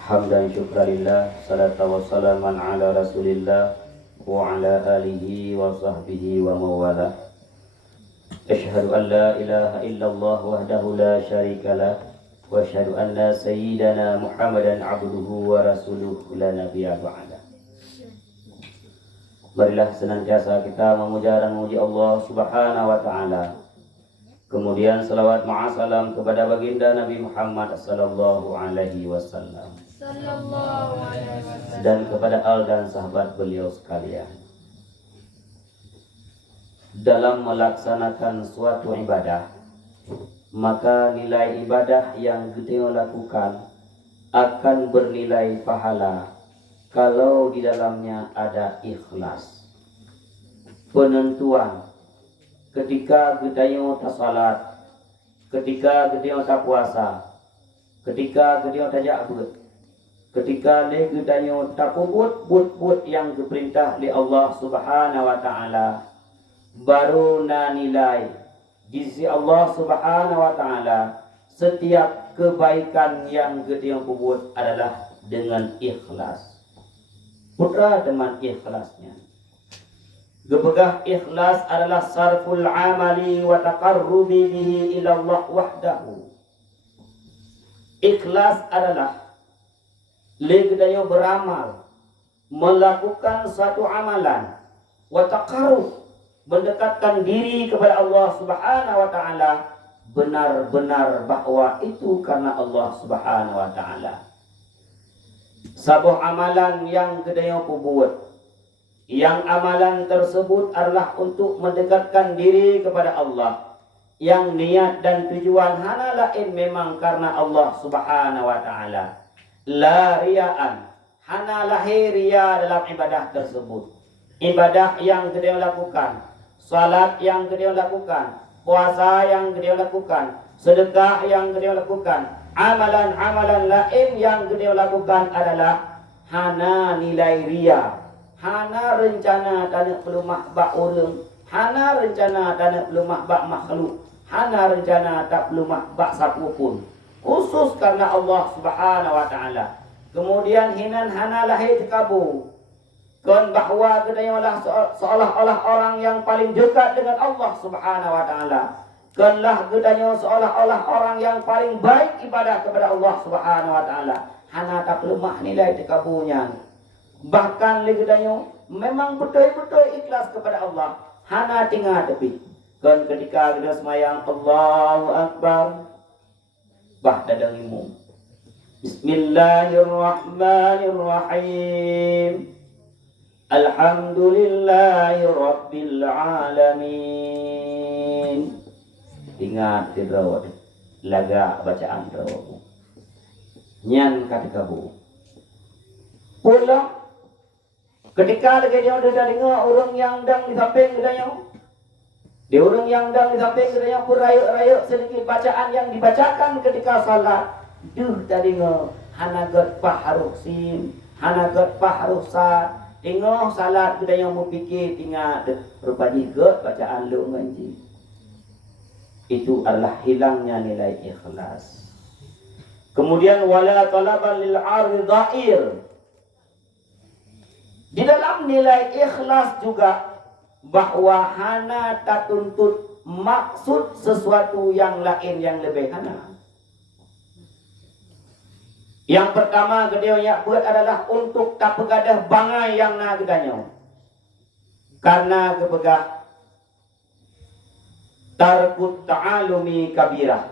Hamdan syukurillah, salatu wassalaman ala rasulillah wa ala alihi wa sahbihi wa mawala. Asyhadu an la ilaha illallah wahdahu la syarikalah wa asyhadu anna sayyidana Muhammadan abduhu wa rasuluhu la nabiyya ba'da. Marilah senantiasa kita memuja dan memuji Allah Subhanahu wa taala. Kemudian salawat ma'asalam kepada baginda Nabi Muhammad sallallahu alaihi wasallam dan kepada al dan sahabat beliau sekalian. Dalam melaksanakan suatu ibadah, maka nilai ibadah yang kita lakukan akan bernilai pahala kalau di dalamnya ada ikhlas. Penentuan ketika kita tak salat, ketika kita tak puasa, ketika kita tak jabut, ketika kita tak puput yang diperintah oleh Allah Subhanahu wa taala, baru nilai di sisi Allah Subhanahu wa taala setiap kebaikan yang kita puput adalah dengan ikhlas. Putra dengan ikhlasnya. Gebegah ikhlas adalah sarful amali wa taqarrubi bihi ila Allah wahdahu. Ikhlas adalah legdayo beramal, melakukan suatu amalan, wa taqarrub, mendekatkan diri kepada Allah Subhanahu wa taala, benar-benar bahwa itu karena Allah Subhanahu wa taala. Sebuah amalan yang gedayo buat, yang amalan tersebut adalah untuk mendekatkan diri kepada Allah, yang niat dan tujuan hana lain memang karena Allah Subhanahu wa taala. La riyaan, hana lahir riya dalam ibadah tersebut. Ibadah yang kita lakukan, salat yang kita lakukan, puasa yang kita lakukan, sedekah yang kita lakukan, amalan-amalan lain yang kita lakukan adalah hana nilai riya. Hana rencana tak perlu mahbak orang, hana rencana tak perlu mahbak makhluk, hana rencana tak perlu mahbak siapa pun, khusus karena Allah Subhanahu wa taala. Kemudian hinan hana lahir kabu kan bahwa kita seolah-olah orang yang paling dekat dengan Allah Subhanahu wa taala. Kanlah kita seolah-olah orang yang paling baik ibadah kepada Allah Subhanahu wa taala. Hana tak perlu nilai kabunya. Bahkan legedanya memang betul-betul ikhlas kepada Allah, hana tinggal tepi. Kan ketika kita semayang Allahu Akbar, bah dadangimu Bismillahirrahmanirrahim, Alhamdulillahi Rabbil Alamin. Ingat tidrawat laga bacaan tidrawat nyan katikabu pulang. Ketika lagi dia dengar orang yang dang di samping gedanya, dia orang yang dang di samping gedanya pun rayuk-rayuk sedikit bacaan yang dibacakan ketika salat. Duh tadi dengar hanagat paharuh sin, hanagat paharuh sa. Tengok salat gedanya mau fikir tinggal rupanya get bacaan lu ngaji. Itu adalah hilangnya nilai ikhlas. Kemudian wala talaban lil aridhair. Di dalam nilai ikhlas juga bahwa hana tak tuntut maksud sesuatu yang lain yang lebih hana. Yang pertama kedua yang buat adalah untuk tak pegadah bangai yang nak gedanya. Karena kebegah tarkut ta'alumi kabirah.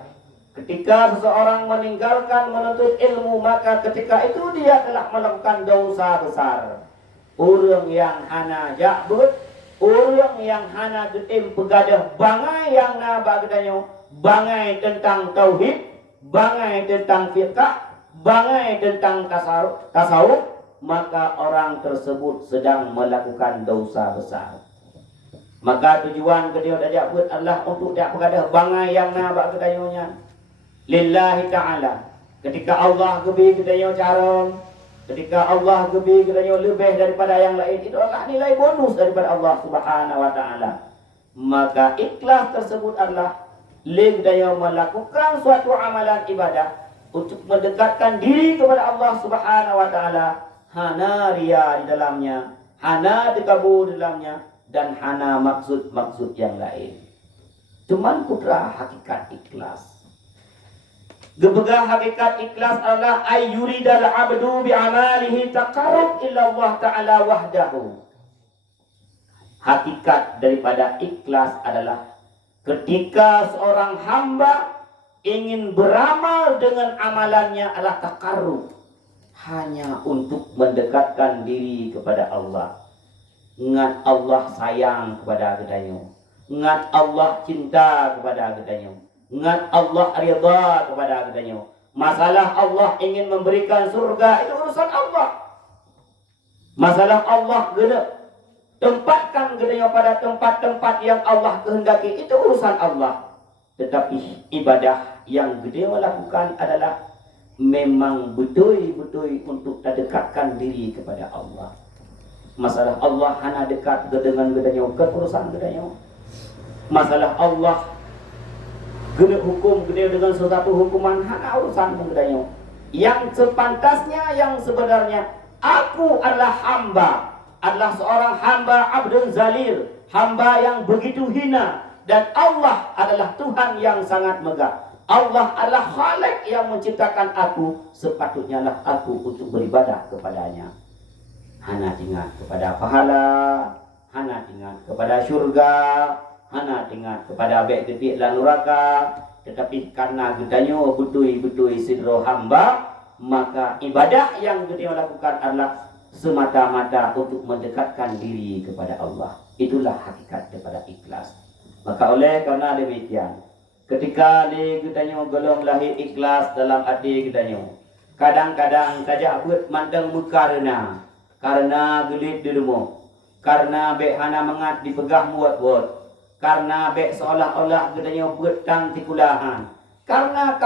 Ketika seseorang meninggalkan menuntut ilmu, maka ketika itu dia telah melakukan dosa besar. Orang yang hana jabut, orang yang hana getim pegadah bangai yang na bagdanya, bangai tentang tauhid, bangai tentang fiqh, bangai tentang tasawuf, maka orang tersebut sedang melakukan dosa besar. Maka tujuan kedua jabut adalah untuk dia pegadah bangai yang na bagdanya lillahi ta'ala. Ketika Allah gebi gedanya cara, ketika Allah gebi gedanya lebih daripada yang lain, itu adalah nilai bonus daripada Allah Subhanahu wa taala. Maka ikhlas tersebut adalah legdaya melakukan suatu amalan ibadah untuk mendekatkan diri kepada Allah Subhanahu wa taala, hana ria di dalamnya, hana dekabur di dalamnya, dan hana maksud-maksud yang lain. Cuman putra hakikat ikhlas. Gebegah hakikat ikhlas adalah ayyuridal abdu bi'amalihi taqarrub illa Allah ta'ala wahdahu. Hakikat daripada ikhlas adalah ketika seorang hamba ingin beramal dengan amalannya adalah taqarrub, hanya untuk mendekatkan diri kepada Allah. Ingat Allah sayang kepada kita. Ingat Allah cinta kepada kita. Ingat Allah ridha kepada kita. Masalah Allah ingin memberikan surga, itu urusan Allah. Masalah Allah gede tempatkan kita pada tempat-tempat yang Allah kehendaki, itu urusan Allah. Tetapi ibadah yang gede lakukan adalah memang betul-betul untuk terdekatkan diri kepada Allah. Masalah Allah hanya dekat dengan gedanya ke urusan gedanya. Masalah Allah gede hukum gede dengan sesuatu hukuman hanya urusan gedanya. Yang sepantasnya, yang sebenarnya, aku adalah hamba, adalah seorang hamba abdun zalil, hamba yang begitu hina, dan Allah adalah Tuhan yang sangat megah. Allah adalah Khalik yang menciptakan aku, sepatutnya lah aku untuk beribadah kepadanya. Hana ingat kepada pahala, hana ingat kepada syurga, hana ingat kepada baik gedik dan neraka. Tetapi karena gedanyo betul-betul sidro hamba, maka ibadah yang gedanyo lakukan adalah semata-mata untuk mendekatkan diri kepada Allah. Itulah hakikat daripada ikhlas. Maka oleh karena demikian, ketika gedanyo belum lahir ikhlas dalam hati gedanyo, kadang-kadang saja buat mandang karena gelit di rumah, karena bek hana mengat dipegang buat-buat, karena bek seolah-olah gedanyo buat tang tikulahan, karena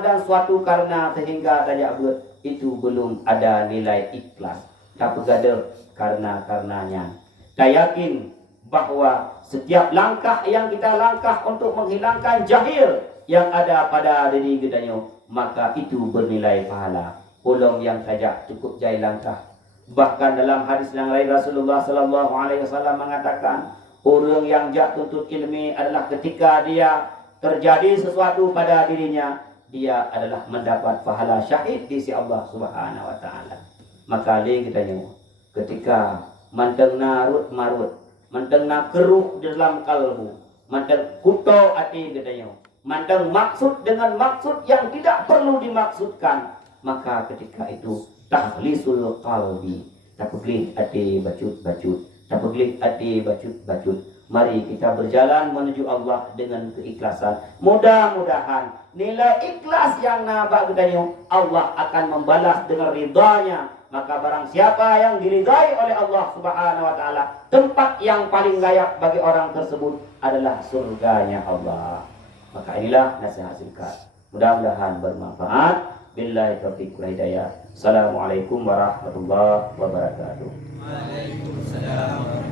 dan suatu karena sehingga saja buat itu belum ada nilai ikhlas. Tak bergada karenanya. Saya yakin bahwa setiap langkah yang kita langkah untuk menghilangkan jahil yang ada pada diri gedanyo, maka itu bernilai pahala. Ulung yang saja cukup jahil langkah. Bahkan dalam hadis yang lain Rasulullah sallallahu alaihi wasallam mengatakan, orang yang tuntut ilmi adalah ketika dia terjadi sesuatu pada dirinya, dia adalah mendapat pahala syahid di sisi Allah Subhanahu wa taala. Maka kita ketika mandang narut marut, mandang keruh di dalam kalbu, mandang kuto hati kita mandang maksud dengan maksud yang tidak perlu dimaksudkan, maka ketika itu tahlisul qalbi, tak pegelit hati bacut-bacut, tak pegelit hati bacut-bacut. Mari kita berjalan menuju Allah dengan keikhlasan. Mudah-mudahan nilai ikhlas yang nabak gedanyo, Allah akan membalas dengan ridhanya. Maka barang siapa yang diridhai oleh Allah Subhanahu wa taala, tempat yang paling layak bagi orang tersebut adalah surganya Allah. Maka inilah nasihat singkat. Mudah-mudahan bermanfaat. Billahi taufiq wal hidayah. Assalamualaikum warahmatullahi wabarakatuh. Waalaikumsalam.